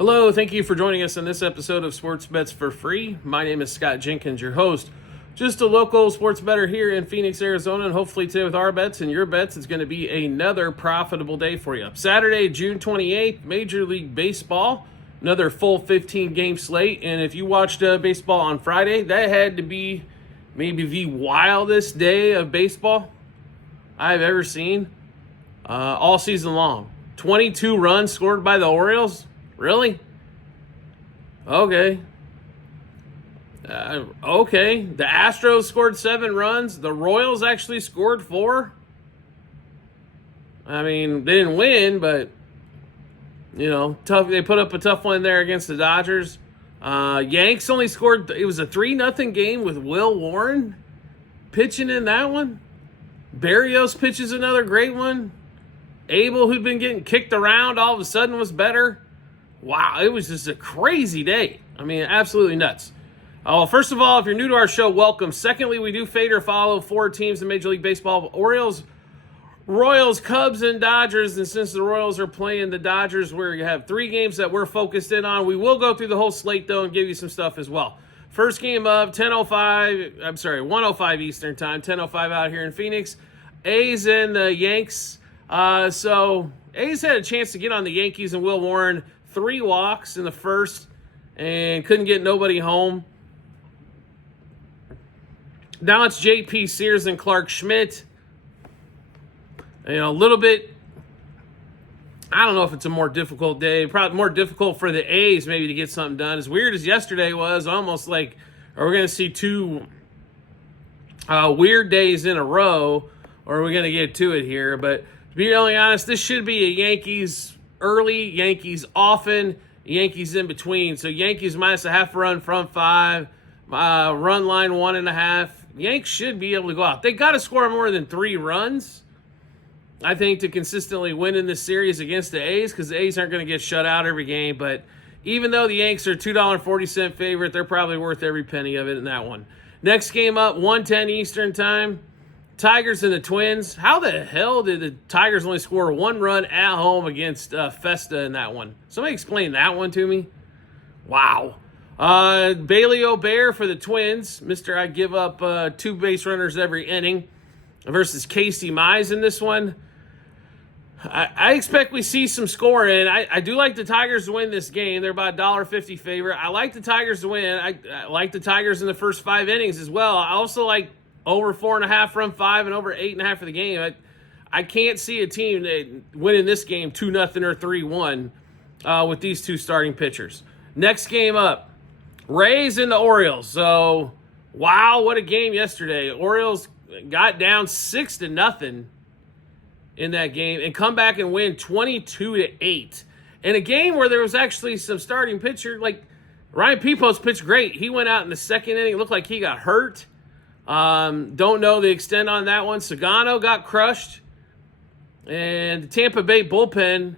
Hello, thank you for joining us on this episode of Sports Bets for Free. My name is Scott Jenkins, your host. Just a local sports bettor here in Phoenix, Arizona, and hopefully today with our bets and your bets, it's going to be another profitable day for you. Saturday, June 28th, Major League Baseball, another full 15-game slate. And if you watched baseball on Friday, that had to be maybe the wildest day of baseball I've ever seen all season long. 22 runs scored by the Orioles. Really? Okay. Okay. The Astros scored 7 runs. The Royals actually scored 4. I mean, they didn't win, but, tough. They put up a tough one there against the Dodgers. Yanks only scored, it was a 3-0 game with Will Warren pitching in that one. Barrios pitches another great one. Abel, who'd been getting kicked around, all of a sudden was better. Wow, it was just a crazy day. I mean, absolutely nuts. First of all, if you're new to our show, welcome. Secondly, we do fade or follow 4 teams in Major League Baseball: Orioles, Royals, Cubs, and Dodgers. And since the Royals are playing the Dodgers, we have 3 games that we're focused in on. We will go through the whole slate, though, and give you some stuff as well. First game of 1:05 Eastern time, 10:05 out here in Phoenix. A's and the Yanks. So A's had a chance to get on the Yankees and Will Warren. 3 walks in the first and couldn't get nobody home. Now it's J.P. Sears and Clark Schmidt. A little bit, I don't know if it's a more difficult day. Probably more difficult for the A's maybe to get something done. As weird as yesterday was, almost like, are we going to see 2 weird days in a row, or are we going to get to it here? But to be really honest, this should be a Yankees early, Yankees often, Yankees in between. So Yankees minus a half run from 5, run line 1.5. Yanks should be able to go out. They got to score more than 3 runs, I think, to consistently win in this series against the A's, because the A's aren't going to get shut out every game. But even though the Yanks are $2.40 favorite, they're probably worth every penny of it in that one. Next game up, 1:10 Eastern time. Tigers and the Twins. How the hell did the Tigers only score 1 run at home against Festa in that one? Somebody explain that one to me. Wow. Bailey O'Bear for the Twins. Mr. I give up 2 base runners every inning versus Casey Mize in this one. I expect we see some scoring. I do like the Tigers to win this game. They're about $1.50 favorite. I like the Tigers to win. I like the Tigers in the first 5 innings as well. I also like over 4.5 from 5 and over 8.5 for the game. I can't see a team winning this game 2-0 or 3-1 with these 2 starting pitchers. Next game up, Rays and the Orioles. So, wow, what a game yesterday. Orioles got down 6-0 in that game and come back and win 22-8. In a game where there was actually some starting pitcher, like Ryan Peepo's pitched great. He went out in the second inning. It looked like he got hurt. Don't know the extent on that one. Sagano got crushed. And the Tampa Bay bullpen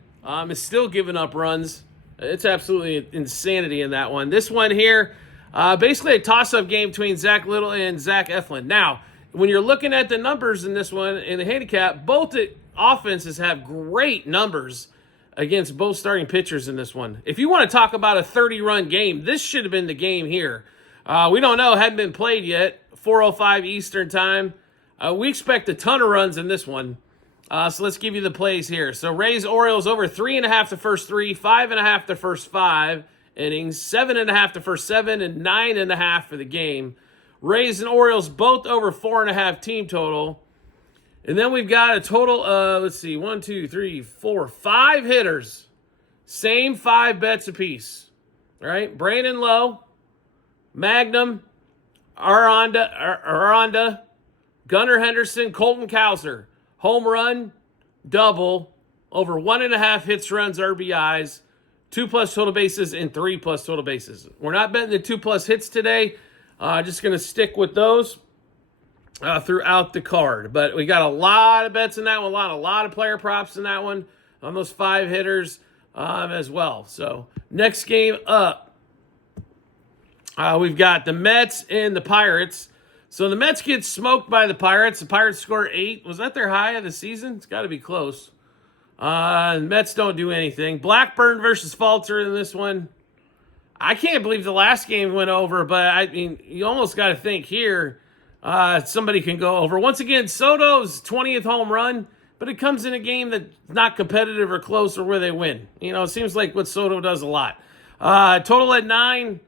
is still giving up runs. It's absolutely insanity in that one. This one here, basically a toss-up game between Zach Little and Zach Eflin. Now, when you're looking at the numbers in this one, in the handicap, both the offenses have great numbers against both starting pitchers in this one. If you want to talk about a 30-run game, this should have been the game here. We don't know. Hadn't been played yet. 4:05 Eastern time. We expect a ton of runs in this one. So let's give you the plays here. So Rays, Orioles over 3.5 the first 3, 5.5 the first 5 innings, 7.5 the first 7, and 9.5 for the game. Rays and Orioles both over 4.5 team total. And then we've got a total of, 5 hitters. Same 5 bets apiece. All right, Brandon Lowe, Magnum, Aranda, Gunnar Henderson, Colton Cowser. Home run, double, over 1.5 hits, runs, RBIs, 2+ total bases, and 3+ total bases. We're not betting the 2+ hits today. Just going to stick with those throughout the card. But we got a lot of bets in that one, a lot of player props in that one on those 5 hitters as well. So next game up, we've got the Mets and the Pirates. So the Mets get smoked by the Pirates. The Pirates score 8. Was that their high of the season? It's got to be close. Mets don't do anything. Blackburn versus Falter in this one. I can't believe the last game went over, but I mean, you almost got to think here somebody can go over. Once again, Soto's 20th home run, but it comes in a game that's not competitive or close or where they win. You know, it seems like what Soto does a lot. Total at 9.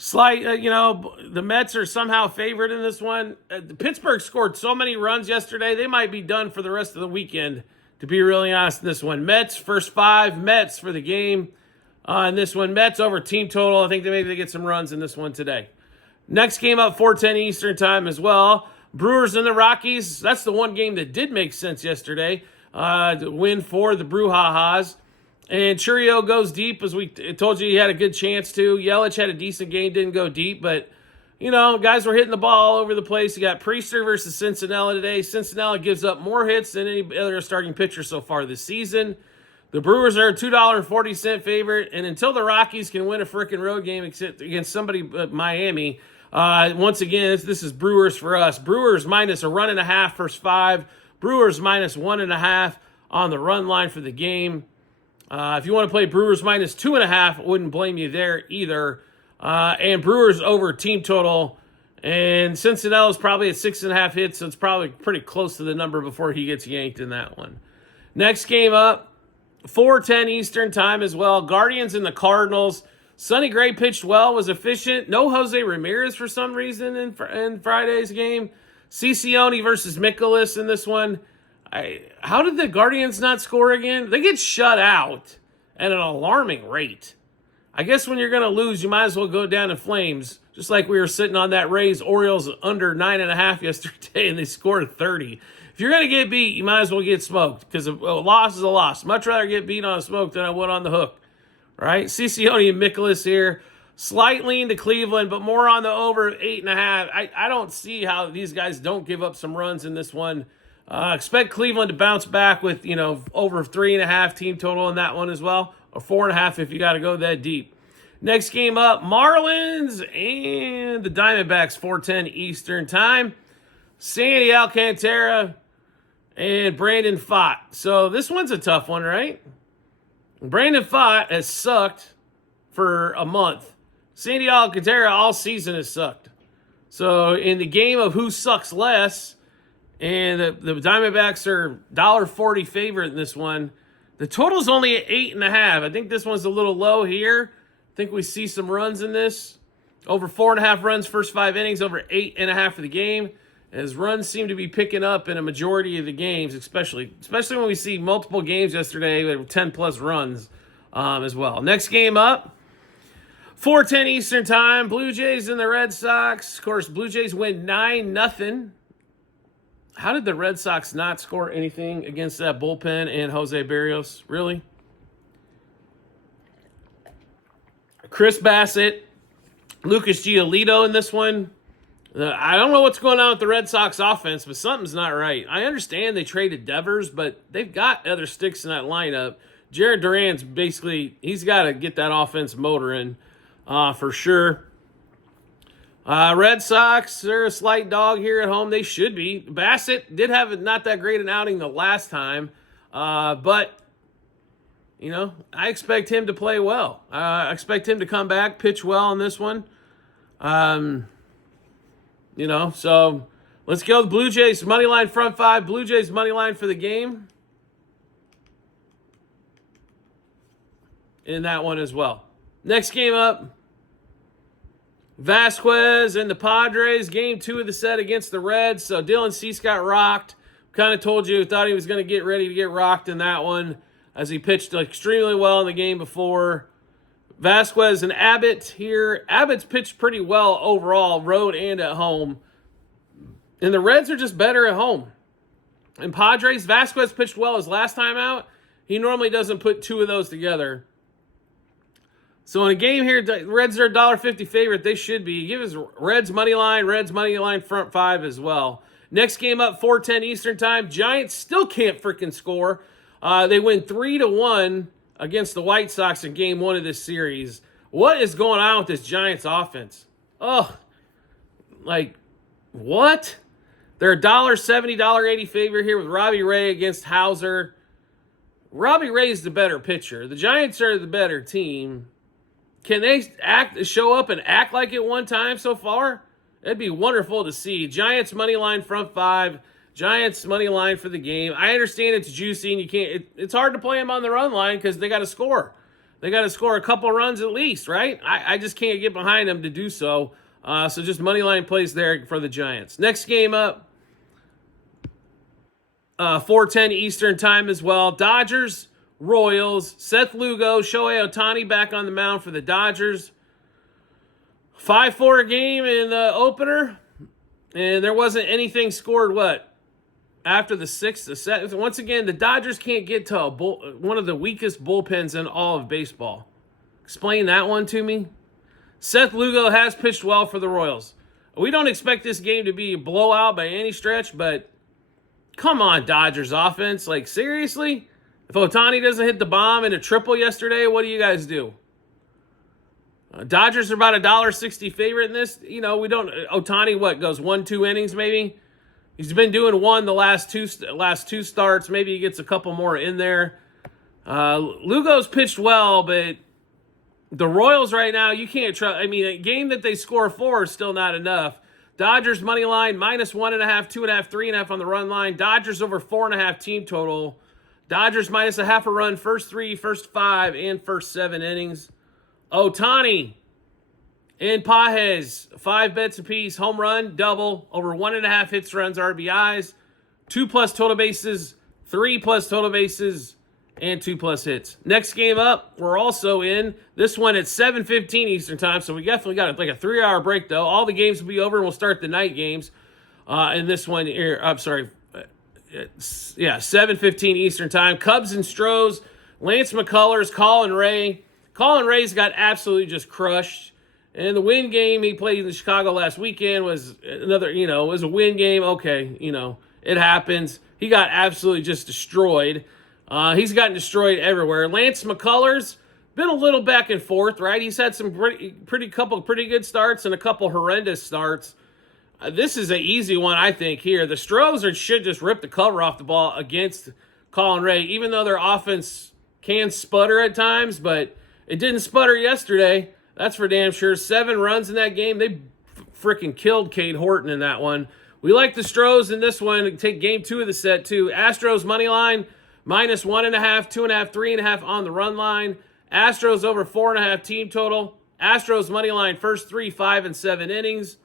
Slight, the Mets are somehow favored in this one. Pittsburgh scored so many runs yesterday, they might be done for the rest of the weekend, to be really honest in this one. Mets, first 5, Mets for the game. In this one, Mets over team total. I think maybe they get some runs in this one today. Next game up, 4:10 Eastern time as well. Brewers and the Rockies. That's the one game that did make sense yesterday. The win for the Brewhahas. And Churio goes deep, as we told you he had a good chance to. Yelich had a decent game, didn't go deep, but, guys were hitting the ball all over the place. You got Priester versus Cincinnati today. Cincinnati gives up more hits than any other starting pitcher so far this season. The Brewers are a $2.40 favorite, and until the Rockies can win a freaking road game against somebody but Miami, once again, this is Brewers for us. Brewers minus a 1.5 first 5. Brewers minus 1.5 on the run line for the game. If you want to play Brewers minus 2.5, I wouldn't blame you there either. And Brewers over team total. And Cincinnati's probably at 6.5 hits, so it's probably pretty close to the number before he gets yanked in that one. Next game up, 4:10 Eastern time as well. Guardians and the Cardinals. Sonny Gray pitched well, was efficient. No Jose Ramirez for some reason in Friday's game. Cicione versus Mikolas in this one. How did the Guardians not score again? They get shut out at an alarming rate. I guess when you're going to lose, you might as well go down in flames. Just like we were sitting on that Rays-Orioles under 9.5 yesterday, and they scored 30. If you're going to get beat, you might as well get smoked, because a loss is a loss. Much rather get beat on a smoke than I would on the hook. Right? Cicione and Mikolas here. Slight lean to Cleveland, but more on the over 8.5. I don't see how these guys don't give up some runs in this one. Expect Cleveland to bounce back with, over 3.5 team total in that one as well. Or 4.5 if you got to go that deep. Next game up, Marlins and the Diamondbacks, 4:10 Eastern time. Sandy Alcantara and Brandon Pfaadt. So this one's a tough one, right? Brandon Pfaadt has sucked for a month. Sandy Alcantara all season has sucked. So in the game of who sucks less, and the Diamondbacks are $1.40 favorite in this one, the total's only at 8.5. I think this one's a little low here. I think we see some runs in this. Over 4.5 runs first 5 innings, over 8.5 for the game. As runs seem to be picking up in a majority of the games, especially when we see multiple games yesterday with 10-plus runs as well. Next game up, 4:10 Eastern time, Blue Jays and the Red Sox. Of course, Blue Jays win 9-0. How did the Red Sox not score anything against that bullpen and Jose Barrios? Really? Chris Bassett, Lucas Giolito in this one. I don't know what's going on with the Red Sox offense, but something's not right. I understand they traded Devers, but they've got other sticks in that lineup. Jared Duran's he's got to get that offense motoring for sure. Red Sox, they're a slight dog here at home. They should be. Bassett did have not that great an outing the last time, but, I expect him to play well. I expect him to come back, pitch well in this one. So let's go. The Blue Jays money line front 5. Blue Jays money line for the game. In that one as well. Next game up, Vasquez and the Padres. Game 2 of the set against the Reds. So Dylan Cease got rocked. Kind of told you, thought he was going to get ready to get rocked in that one as he pitched extremely well in the game before. Vasquez and Abbott here. Abbott's pitched pretty well overall, road and at home. And the Reds are just better at home. And Padres, Vasquez pitched well his last time out. He normally doesn't put 2 of those together. So in a game here, the Reds are a $1.50 favorite. They should be. Give us Reds money line front 5 as well. Next game up, 4:10 Eastern time. Giants still can't freaking score. They win 3-1 against the White Sox in game 1 of this series. What is going on with this Giants offense? Oh, what? They're a $1.70, $1.80 favorite here with Robbie Ray against Hauser. Robbie Ray's the better pitcher. The Giants are the better team. Can they show up and act like it one time so far? That'd be wonderful to see. Giants money line front five. Giants money line for the game. I understand it's juicy and you can't. It's hard to play them on the run line because they got to score. They got to score a couple runs at least, right? I just can't get behind them to do so. So just money line plays there for the Giants. Next game up, 4:10 Eastern time as well. Dodgers, Royals. Seth Lugo, Shohei Ohtani back on the mound for the Dodgers. 5-4 game in the opener, and there wasn't anything scored. After the sixth, the seventh. Once again, the Dodgers can't get to one of the weakest bullpens in all of baseball. Explain that one to me. Seth Lugo has pitched well for the Royals. We don't expect this game to be a blowout by any stretch, but come on, Dodgers offense. Like, seriously? If Ohtani doesn't hit the bomb in a triple yesterday, what do you guys do? Dodgers are about $1.60 favorite in this. We don't. Ohtani, goes 1-2 innings maybe? He's been doing one the last two starts. Maybe he gets a couple more in there. Lugo's pitched well, but the Royals right now, you can't trust. I mean, a game that they score 4 is still not enough. Dodgers money line, -1.5, 2.5, 3.5 on the run line. Dodgers over 4.5 team total. Dodgers -0.5 a run, first 3, first 5, and first 7 innings. Ohtani and Pages, 5 bets apiece, home run, double, over 1.5 hits, runs, RBIs, 2+ total bases, 3+ total bases, and 2+ hits. Next game up, we're also in. This one at 7:15 Eastern time, so we definitely got like a 3-hour break, though. All the games will be over, and we'll start the night games. In this one here, 7:15 Eastern time. Cubs and Stros, Lance McCullers, Colin Ray. Colin Ray's got absolutely just crushed. And the win game he played in Chicago last weekend was another, it was a win game. Okay, it happens. He got absolutely just destroyed. He's gotten destroyed everywhere. Lance McCullers, been a little back and forth, right? He's had some couple pretty good starts and a couple horrendous starts. This is an easy one, I think, here. The Stros should just rip the cover off the ball against Colin Ray, even though their offense can sputter at times, but it didn't sputter yesterday. That's for damn sure. 7 runs in that game. They freaking killed Cade Horton in that one. We like the Stros in this one. Take game 2 of the set, too. Astros money line, -1.5, 2.5, 3.5 on the run line. Astros over 4.5 team total. Astros money line, first 3, 5, and 7 innings.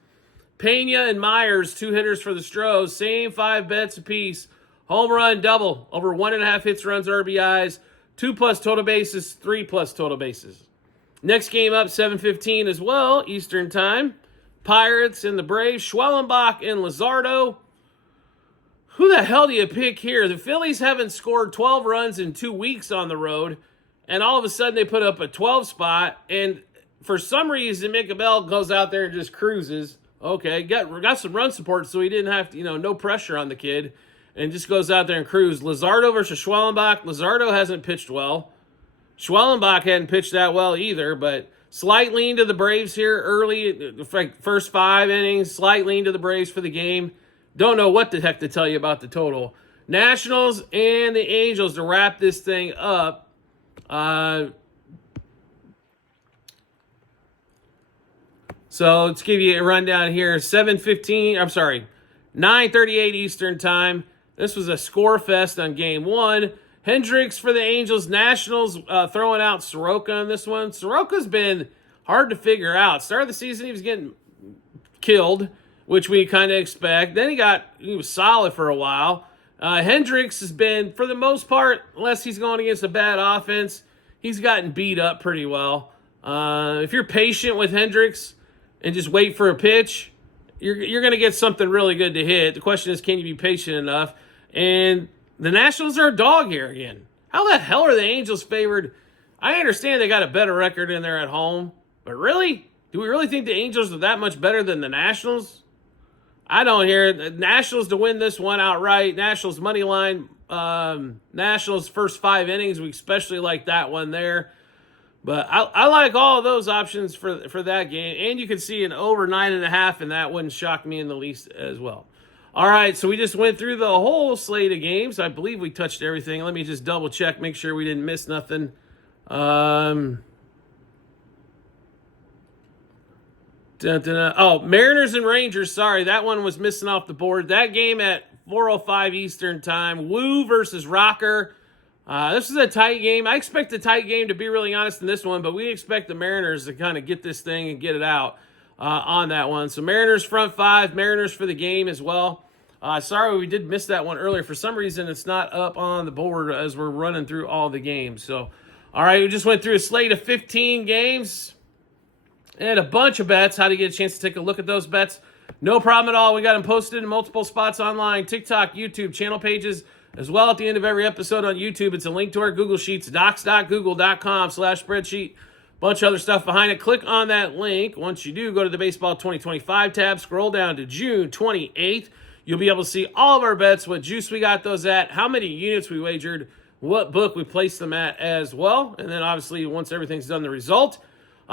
Pena and Myers, 2 hitters for the Stros. Same 5 bets apiece. Home run, double, over 1.5 hits, runs, RBIs. 2+ total bases, 3+ total bases. Next game up, 7:15 as well, Eastern time. Pirates and the Braves, Schwellenbach and Luzardo. Who the hell do you pick here? The Phillies haven't scored 12 runs in 2 weeks on the road, and all of a sudden they put up a 12 spot, and for some reason Mick Bell goes out there and just cruises. Okay, got some run support, so he didn't have to, no pressure on the kid, and just goes out there and cruise. Luzardo versus Schwellenbach. Luzardo hasn't pitched well. Schwellenbach hadn't pitched that well either, but slight lean to the Braves here early, first 5 innings, slight lean to the Braves for the game. Don't know what the heck to tell you about the total. Nationals and the Angels to wrap this thing up. So let's give you a rundown here. 9:38 Eastern time. This was a score fest on game 1. Hendricks for the Angels. Nationals throwing out Soroka on this one. Soroka's been hard to figure out. Start of the season, he was getting killed, which we kind of expect. Then he was solid for a while. Hendricks has been, for the most part, unless he's going against a bad offense, he's gotten beat up pretty well. If you're patient with Hendricks and just wait for a pitch, you're going to get something really good to hit. The question is, can you be patient enough? And the Nationals are a dog here again. How the hell are the Angels favored? I understand they got a better record in there at home, but really? Do we really think the Angels are that much better than the Nationals? I don't hear it. The Nationals to win this one outright. Nationals money line. Nationals first 5 innings. We especially like that one there. But I like all of those options for that game. And you can see an over 9.5, and that wouldn't shock me in the least as well. All right, so we just went through the whole slate of games. I believe we touched everything. Let me just double check, make sure we didn't miss nothing. Oh, Mariners and Rangers. Sorry, that one was missing off the board. That game at 4:05 Eastern time. Woo versus Rocker. This is a tight game. I expect a tight game, to be really honest, in this one, but we expect the Mariners to kind of get this thing and get it out on that one. So Mariners front five, Mariners for the game as well. Sorry, we did miss that one earlier. For some reason, it's not up on the board as we're running through all the games. So, all right, we just went through a slate of 15 games and a bunch of bets. How do you get a chance to take a look at those bets? No problem at all. We got them posted in multiple spots online, TikTok, YouTube, channel pages, as well at the end of every episode on YouTube. It's a link to our Google Sheets, docs.google.com/spreadsheet. Bunch of other stuff behind it. Click on that link. Once you do, go to the Baseball 2025 tab, scroll down to June 28th. You'll be able to see all of our bets, what juice we got those at, how many units we wagered, what book we placed them at as well. And then obviously, once everything's done, the result.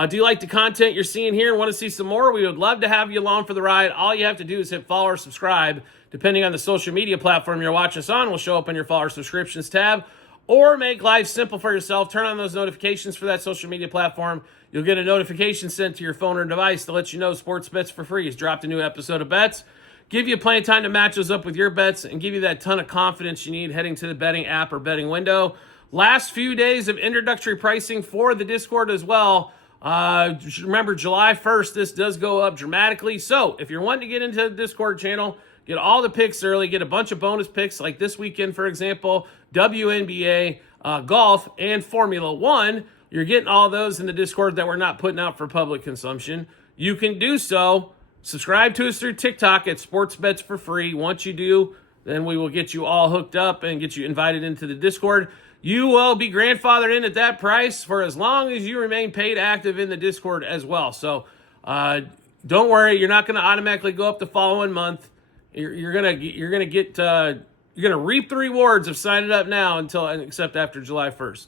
Do you like the content you're seeing here and want to see some more? We would love to have you along for the ride. All you have to do is hit follow or subscribe. Depending on the social media platform you're watching us on, will show up in your follow or subscriptions tab. Or make life simple for yourself. Turn on those notifications for that social media platform. You'll get a notification sent to your phone or device to let you know Sports Bets for Free has dropped a new episode of bets. Give you plenty of time to match those up with your bets and give you that ton of confidence you need heading to the betting app or betting window. Last few days of introductory pricing for the Discord as well. Remember, July 1st, this does go up dramatically. So if you're wanting to get into the Discord channel, get all the picks early, get a bunch of bonus picks like this weekend, for example, WNBA, golf, and Formula One. You're getting all those in the Discord that we're not putting out for public consumption. You can do so. Subscribe to us through TikTok at Sports Bets for Free. Once you do, then we will get you all hooked up and get you invited into the Discord. You will be grandfathered in at that price for as long as you remain paid active in the Discord as well. So don't worry, you're not going to automatically go up the following month. You're gonna reap the rewards of signing up now except after July 1st.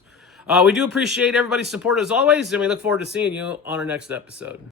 We do appreciate everybody's support as always, and we look forward to seeing you on our next episode.